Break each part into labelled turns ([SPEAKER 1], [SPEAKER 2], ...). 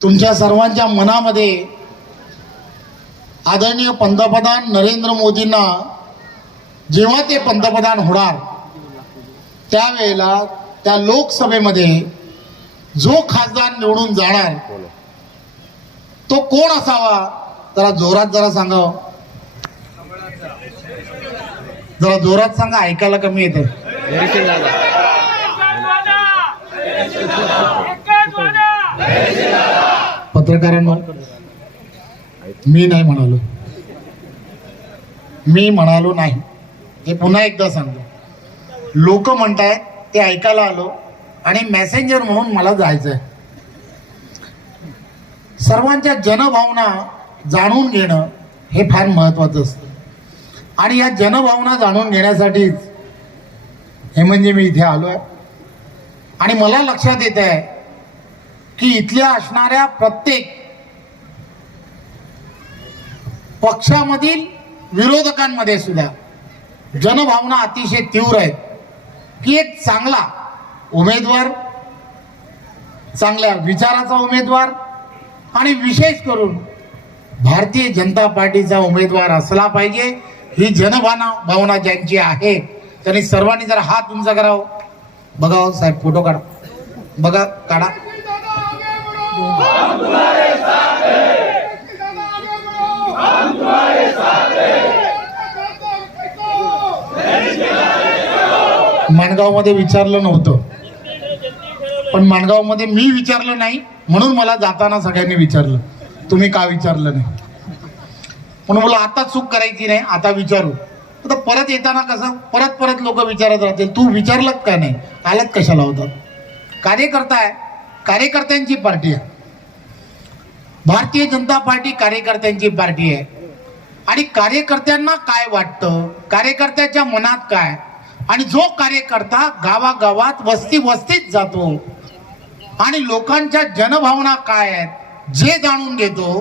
[SPEAKER 1] तुमच्या सर्वांच्या मनामध्ये आदरणीय पंतप्रधान नरेंद्र मोदींना जेव्हा ते पंतप्रधान होणार त्यावेळेला त्या लोकसभेमध्ये जो खासदार निवडून जाणार तो कोण असावा? जरा जोरात जरा सांगाव हो. जरा जोरात सांगा ऐकायला कमी येते. पत्रकारांनो? मी नाही म्हणालो. मी म्हणालो नाही. हे पुन्हा एकदा सांगतो. लोक म्हणतायत ते ऐकायला आलो आणि मेसेंजर म्हणून मला जायचंय. सर्वांच्या जनभावना जाणून घेणं हे फार महत्वाचं असतं. आणि या जनभावना जाणून घेण्यासाठीच हे म्हणजे मी इथे आलो आहे आणि मला लक्षात येत आहे की इथल्या असणाऱ्या प्रत्येक पक्षामधील विरोधकांमध्ये सुद्धा जनभावना अतिशय तीव्र आहेत. की एक चांगला उमेदवार चांगल्या विचाराचा उमेदवार आणि विशेष करून भारतीय जनता पार्टीचा उमेदवार असला पाहिजे. ही जनभावना भावना ज्यांची आहे त्यांनी सर्वांनी जरा हात उंच करावं. बघा हो साहेब फोटो काढा. बघा काढा. माणगावमध्ये विचारलं नव्हतं. पण माणगावमध्ये मी विचारलं नाही म्हणून मला जाताना सगळ्यांनी विचारलं. तुम्ही का विचारलं नाही? म्हणून बोला आता चूक करायची नाही आता विचारू. आता परत येताना कसं परत परत लोक विचारत राहतील तू विचारलं का नाही? आलात कशाला होतात? कार्यकर्ता आहे कार्यकर्त्यांची पार्टी आहे. भारतीय जनता पार्टी कार्यकर्त्यांची पार्टी आहे. आणि कार्यकर्त्यांना काय वाटतं? कार्यकर्त्याच्या मनात काय? आणि जो कार्यकर्ता गावागावात वस्ती वस्तीत जातो आणि लोकांच्या जनभावना काय आहेत जे जाणून घेतो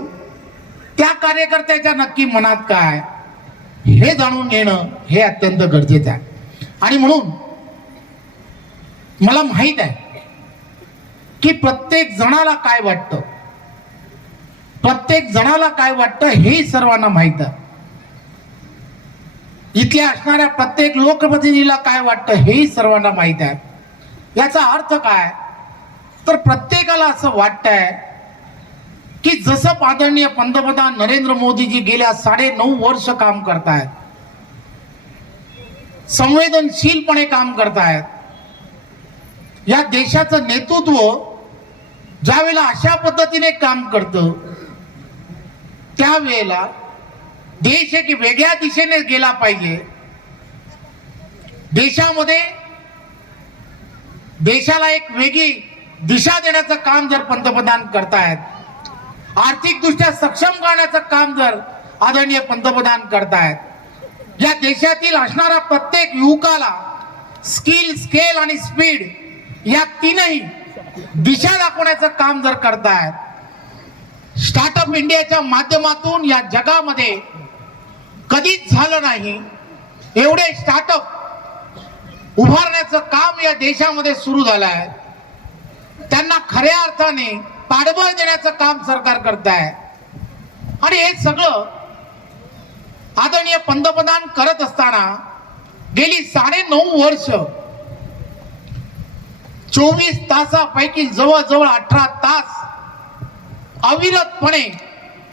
[SPEAKER 1] त्या कार्यकर्त्याच्या नक्की मनात काय? हे जाणून घेणं हे अत्यंत गरजेचं आहे. आणि म्हणून मला माहीत आहे की प्रत्येक जणाला काय वाटतं? प्रत्येक जणाला काय वाटतं हे सर्वांना माहीत इथल्या असणाऱ्या प्रत्येक लोकप्रतिनिधीला काय वाटतं हेही सर्वांना माहीत आहे. याचा अर्थ काय? तर प्रत्येकाला असं वाटतंय की जसं आदरणीय पंतप्रधान नरेंद्र मोदीजी गेल्या साडे नऊ वर्ष काम करतायत संवेदनशीलपणे काम करतायत या देशाचं नेतृत्व ज्यावेळेला अशा पद्धतीने काम करतं त्यावेळेला देश एक वेगळ्या दिशेने गेला पाहिजे. देशामध्ये देशाला एक वेगळी दिशा देण्याचं काम जर पंतप्रधान करतायत आर्थिकदृष्ट्या सक्षम करण्याचं काम जर आदरणीय पंतप्रधान करतायत या देशातील असणाऱ्या प्रत्येक युवकाला स्किल स्केल आणि स्पीड या तीनही दिशा दाखवण्याचं काम जर करतायत स्टार्टअप इंडियाच्या माध्यमातून या जगामध्ये कधीच झालं नाही. एवढे स्टार्टअप उभारण्याचं काम या देशामध्ये सुरू झालं आहे त्यांना खऱ्या अर्थाने पाठबळ देण्याचं काम सरकार करत आहे आणि हे सगळं आदरणीय पंतप्रधान करत असताना गेली साडे नऊ वर्ष चोवीस तासापैकी जवळजवळ अठरा तास अविरतपणे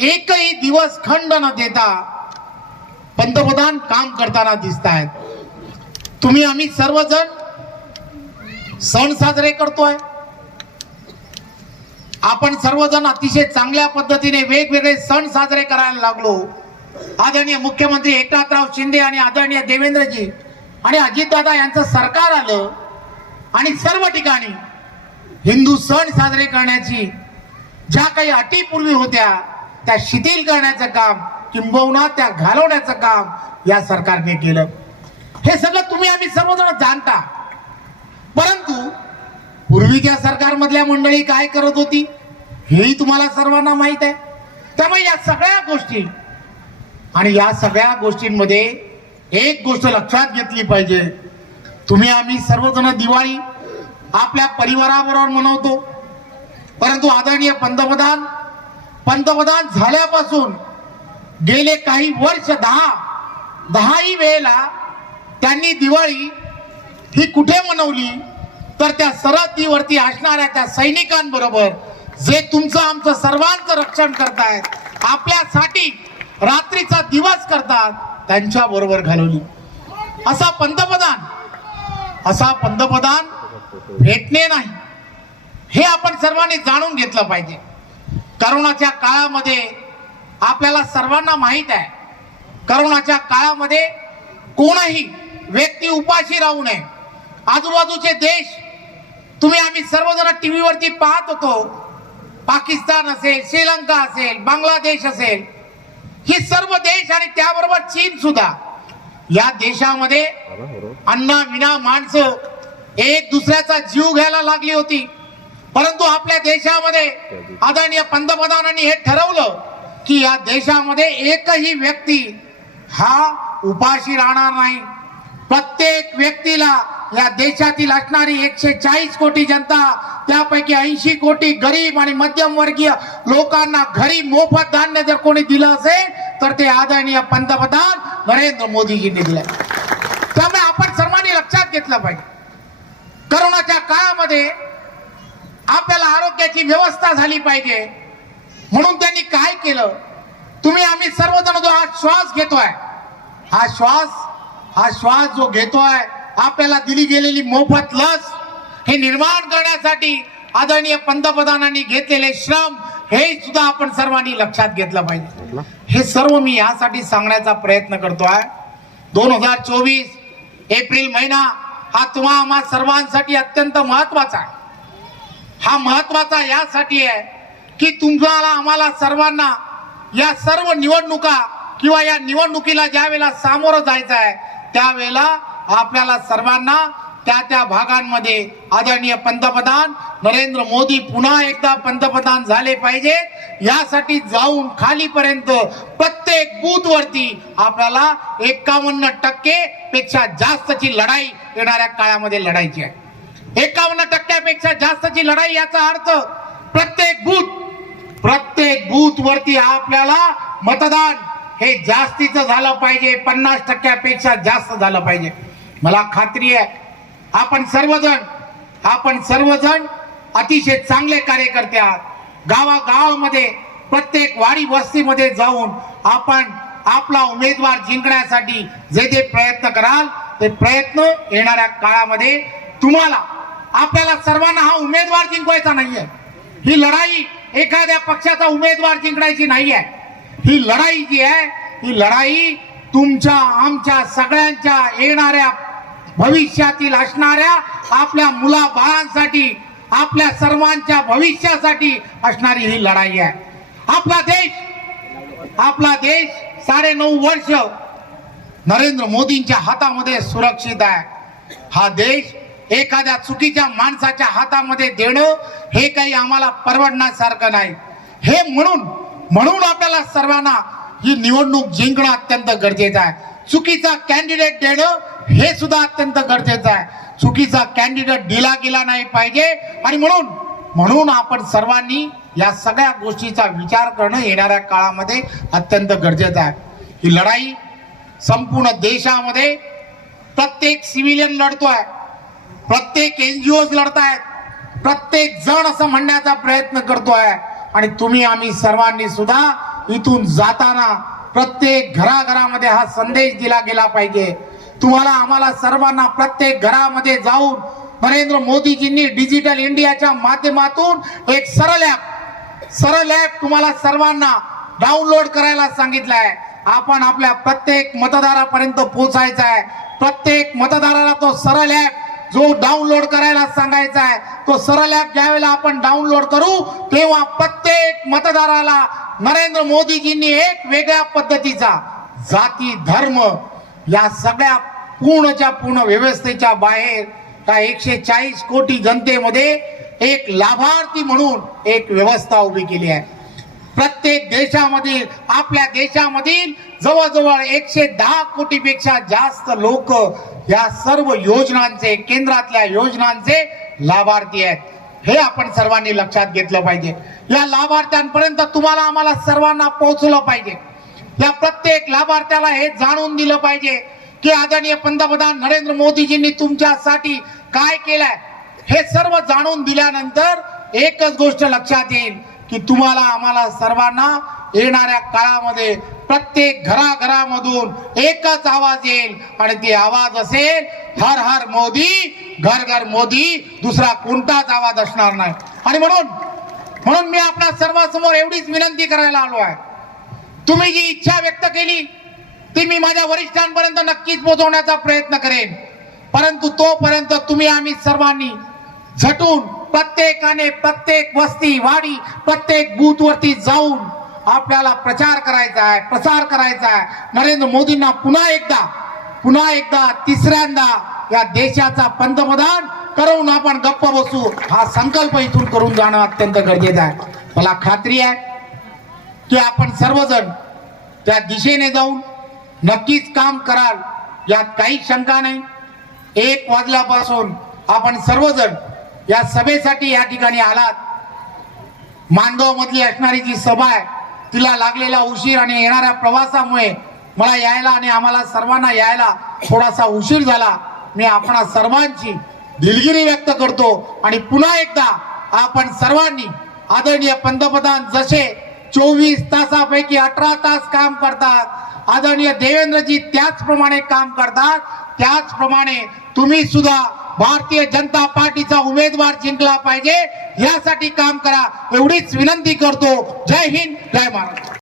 [SPEAKER 1] एकही दिवस खंड न देता पंतप्रधान काम करताना दिसत आहेत तुम्ही आम्ही सर्वजण सण साजरे करतोय. आपण सर्वजण अतिशय चांगल्या पद्धतीने वेगवेगळे सण साजरे करायला लागलो. आदरणीय मुख्यमंत्री एकनाथराव शिंदे आणि आदरणीय देवेंद्रजी आणि अजितदादा यांचं सरकार आलं आणि सर्व ठिकाणी हिंदू सण साजरे करण्याची ज्या काही अटीपूर्वी होत्या त्या शिथिल करण्याचं काम किंबहुना त्या घालवण्याचं काम या सरकारने केलं. हे सगळं तुम्ही आम्ही सर्वजण जाणता. परंतु पूर्वीच्या सरकारमधल्या मंडळी काय करत होती हेही तुम्हाला सर्वांना माहीत आहे. त्यामुळे या सगळ्या गोष्टी आणि या सगळ्या गोष्टींमध्ये एक गोष्ट लक्षात घेतली पाहिजे. तुम्ही आम्ही सर्वजण दिवाळी आपल्या परिवाराबरोबर मनवतो. परंतु आदरणीय पंतप्रधान पंतप्रधान झाल्यापासून गेले काही वर्ष दहा दहाही वेळेला त्यांनी दिवाळी ही कुठे मनवली? तर त्या सरहद्दीवरती असणाऱ्या त्या सैनिकांबरोबर जे तुमचं आमचं सर्वांचं रक्षण करतायत आपल्यासाठी रात्रीचा दिवस करतात त्यांच्या बरोबर घालवली. असा पंतप्रधान असा पंतप्रधान भेटणे नाही. हे आपण सर्वांनी जाणून घेतलं पाहिजे. करोनाच्या काळामध्ये आपल्याला सर्वांना माहीत आहे. करोनाच्या काळामध्ये कोणही व्यक्ती उपाशी राहू नये. आजूबाजूचे देश तुम्ही आम्ही सर्वजण टी व्हीवरती पाहत होतो. पाकिस्तान असेल श्रीलंका असेल बांगलादेश असेल. हे सर्व देश आणि त्याबरोबर चीन सुद्धा. या देशामध्ये अन्ना विना माणसं एक दुसऱ्याचा जीव घ्यायला लागली होती. परंतु आपल्या देशामध्ये आदरणीय पंतप्रधानांनी हे ठरवलं की या देशामध्ये एकही व्यक्ती हा उपाशी राहणार नाही. प्रत्येक व्यक्तीला या देशातील असणारी एकशे चाळीस कोटी जनता त्यापैकी ऐंशी कोटी गरीब आणि मध्यमवर्गीय लोकांना घरी मोफत धान्य जर कोणी दिलं असेल तर ते आदरणीय पंतप्रधान नरेंद्र मोदीजींनी दिले त्यामुळे आपण सर्वांनी लक्षात घेतलं पाहिजे. करोनाच्या काळामध्ये आपल्याला आरोग्याची व्यवस्था झाली पाहिजे. म्हणून त्यांनी काय केलं? तुम्ही आम्ही सर्वजण जो हा श्वास घेतोय हा श्वास हा श्वास जो घेतोय आपल्याला दिली गेलेली मोफत लस हे निर्माण करण्यासाठी आदरणीय पंतप्रधानांनी घेतलेले श्रम हे सुद्धा आपण सर्वांनी लक्षात घेतलं पाहिजे. हे सर्व मी यासाठी सांगण्याचा प्रयत्न करतोय. दोन हजार चोवीस एप्रिल महिना हा तुम्हा आम्हा सर्वांसाठी अत्यंत महत्त्वाचा आहे. हा महत्त्वाचा यासाठी आहे की तुम्हाला आम्हाला सर्वांना या सर्व निवडणुका किंवा या निवडणुकीला ज्या वेळेला सामोरं जायचं आहे त्यावेळेला आपल्याला सर्वांना त्या त्या भागांमध्ये आदरणीय पंतप्रधान नरेंद्र मोदी पुन्हा एकदा पंतप्रधान झाले पाहिजे. यासाठी जाऊन खालीपर्यंत प्रत्येक बूथ वरती आपल्याला एकावन्न टक्के पेक्षा जास्तची लढाई येणाऱ्या काळामध्ये लढायची आहे. एकावन्न टक्क्यापेक्षा जास्तची लढाई याचा अर्थ प्रत्येक बूथ प्रत्येक बूथ वरती आपल्याला मतदान हे जास्तीचं झालं पाहिजे. पन्नास टक्क्यापेक्षा जास्त झालं पाहिजे. मला खात्री आहे आपण सर्वजण आपण सर्वजण अतिशय चांगले कार्यकर्ते आहात. गावागावामध्ये प्रत्येक वाडी वस्तीमध्ये जाऊन आपण आपला उमेदवार जिंकण्यासाठी जे जे प्रयत्न कराल ते प्रयत्न येणाऱ्या काळामध्ये तुम्हाला आपल्याला सर्वांना हा उमेदवार जिंकवायचा नाहीये. ही लढाई एखाद्या पक्षाचा उमेदवार जिंकण्याची नाही आहे ही लढाई जी आहे ही लढाई तुमच्या आमच्या सगळ्यांच्या येणाऱ्या भविष्यातील असणाऱ्या आपल्या मुला बाळांसाठी आपल्या सर्वांच्या भविष्यासाठी असणारी ही लढाई आहे. आपला देश आपला देश साडे नऊ वर्ष नरेंद्र मोदींच्या हातामध्ये सुरक्षित आहे. हा देश एखाद्या चुकीच्या माणसाच्या हातामध्ये देणं हे काही आम्हाला परवडण्यासारखं नाही. हे म्हणून म्हणून आपल्याला सर्वांना ही निवडणूक जिंकणं अत्यंत गरजेचं आहे. चुकीचा कॅन्डिडेट देणं हे सुद्धा अत्यंत गरजेचं आहे. चुकीचा कॅन्डिडेट दिला गेला नाही पाहिजे आणि म्हणून म्हणून आपण सर्वांनी या सगळ्या गोष्टीचा विचार करणं येणाऱ्या काळामध्ये अत्यंत गरजेचं आहे. ही लढाई संपूर्ण देशामध्ये प्रत्येक सिव्हिलियन लढतोय. प्रत्येक एनजीओ लढतायत प्रत्येक जण असं म्हणण्याचा प्रयत्न करतोय. आणि तुम्ही आम्ही सर्वांनी सुद्धा इथून जाताना प्रत्येक घराघरामध्ये हा संदेश दिला गेला पाहिजे. तुम्हाला आम्हाला सर्वांना प्रत्येक घरामध्ये जाऊन नरेंद्र मोदीजींनी डिजिटल इंडियाच्या माध्यमातून एक सरळ ॲप सरळ ॲप तुम्हाला सर्वांना डाउनलोड करायला सांगितलं आहे आपण आपल्या प्रत्येक मतदारापर्यंत पोहोचायचा आहे प्रत्येक मतदाराला तो सरळ ॲप जो डाउनलोड करायला सांगायचा आहे तो सरळ ॲप ज्यावेळेला आपण डाउनलोड करू. तेव्हा प्रत्येक मतदाराला नरेंद्र मोदीजींनी एक वेगळ्या पद्धतीचा जाती धर्म या सगळ्या पूर्णच्या पूर्ण व्यवस्थेच्या बाहेर त्या एकशे चाळीस कोटी जनतेमध्ये एक लाभार्थी म्हणून एक व्यवस्था उभी केली आहे. प्रत्येक देशामधील आपल्या देशामधील जवळजवळ एकशे दहा कोटीपेक्षा जास्त लोक या सर्व योजनांचे केंद्रातल्या योजनांचे लाभार्थी आहेत. हे आपण सर्वांनी लक्षात घेतलं पाहिजे. या लाभार्थ्यांपर्यंत तुम्हाला आम्हाला सर्वांना पोहोचलं पाहिजे. या प्रत्येक लाभार्थ्याला हे जाणून दिलं पाहिजे की आदरणीय पंतप्रधान नरेंद्र मोदीजींनी तुमच्यासाठी काय केलंय? हे सर्व जाणून दिल्यानंतर एकच गोष्ट लक्षात येईल की तुम्हाला आम्हाला सर्वांना येणाऱ्या काळामध्ये प्रत्येक घराघरामधून एकच आवाज येईल. आणि ते आवाज असेल हर हर मोदी घर घर मोदी. दुसरा कोणताच आवाज असणार नाही. आणि म्हणून म्हणून मी आपल्या सर्वांसमोर एवढीच विनंती करायला आलो आहे. तुम्ही जी इच्छा व्यक्त केली ती मी माझ्या वरिष्ठांपर्यंत नक्कीच पोहोचवण्याचा प्रयत्न करेन. परंतु तोपर्यंत तुम्ही आम्ही सर्वांनी झटून प्रत्येकाने प्रत्येक वस्ती वाडी प्रत्येक बूथवरती जाऊन आपल्याला प्रचार करायचा आहे प्रसार करायचा आहे. नरेंद्र मोदींना पुन्हा एकदा पुन्हा एकदा तिसऱ्यांदा या देशाचा पंतप्रधान करून आपण गप्प बसू. हा संकल्प इथून करून जाणं अत्यंत गरजेचं आहे. मला खात्री आहे की आपण सर्वजण त्या दिशेने जाऊन नक्कीच काम कराल यात काही शंका नाही. एक वाजल्यापासून आपण सर्वजण या सभेसाठी या ठिकाणी आलात. मानगाव मधली असणारी जी सभा आहे तिला लागलेला उशीर आणि येणाऱ्या प्रवासामुळे मला यायला आणि आम्हाला सर्वांना यायला थोडासा उशीर झाला. मी आपण सर्वांची दिलगिरी व्यक्त करतो आणि पुन्हा एकदा आपण सर्वांनी आदरणीय पंतप्रधान जसे चोवीस तासापैकी अठरा तास काम करतात आदरणीय देवेंद्रजी त्याचप्रमाणे काम करतात त्याचप्रमाणे तुम्ही सुद्धा भारतीय जनता पार्टीचा उमेदवार जिंकला पाहिजे. यासाठी काम करा. एवढीच विनंती करतो. जय हिंद. जय महाराष्ट्र.